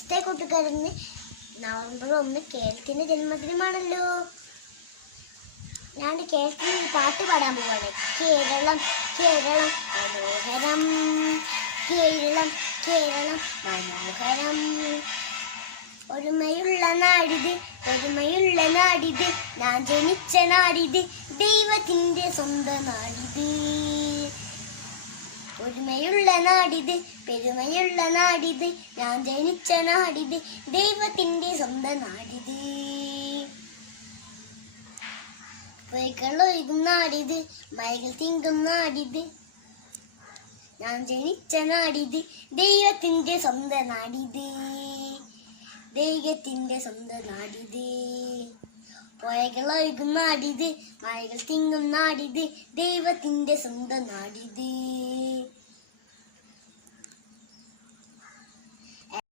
നമസ്തേ കൂട്ടുകാരെന്ന്. November 1 കേരളത്തിന്റെ ജന്മദിനമാണല്ലോ. ഞാൻ കേരളത്തിൽ ഒരു പാട്ട് പാടാൻ പോവാണ്. കേരളം കേരളം മനോഹരം, കേരളം കേരളം മനോഹരം. ഒരുമയുള്ള നാടിത്, ഒരുമയുള്ള നാടിത്, ഞാൻ ജനിച്ച നാടിത്, ദൈവത്തിന്റെ സ്വന്തം നാടിത്. ഒരുമയുള്ള നാടിത്, പെരുമയുള്ള നാടിത്, ഞാൻ ജനിച്ച നാടിത്, ദൈവത്തിന്റെ സ്വന്തം നാടിത്. പുഴകൾ ഒഴുകും നാടിത്, മഴകൾ തിങ്കും നാടിത്, ഞാൻ ജനിച്ച നാടിത്, ദൈവത്തിന്റെ സ്വന്തം നാടിത്, ദൈവത്തിന്റെ സ്വന്തം നാടിത്. പുഴകൾ ഒഴുകും നാടിത്, മഴകൾ തിങ്ങും നാടിത്, ദൈവത്തിന്റെ സ്വന്തം നാടിത്.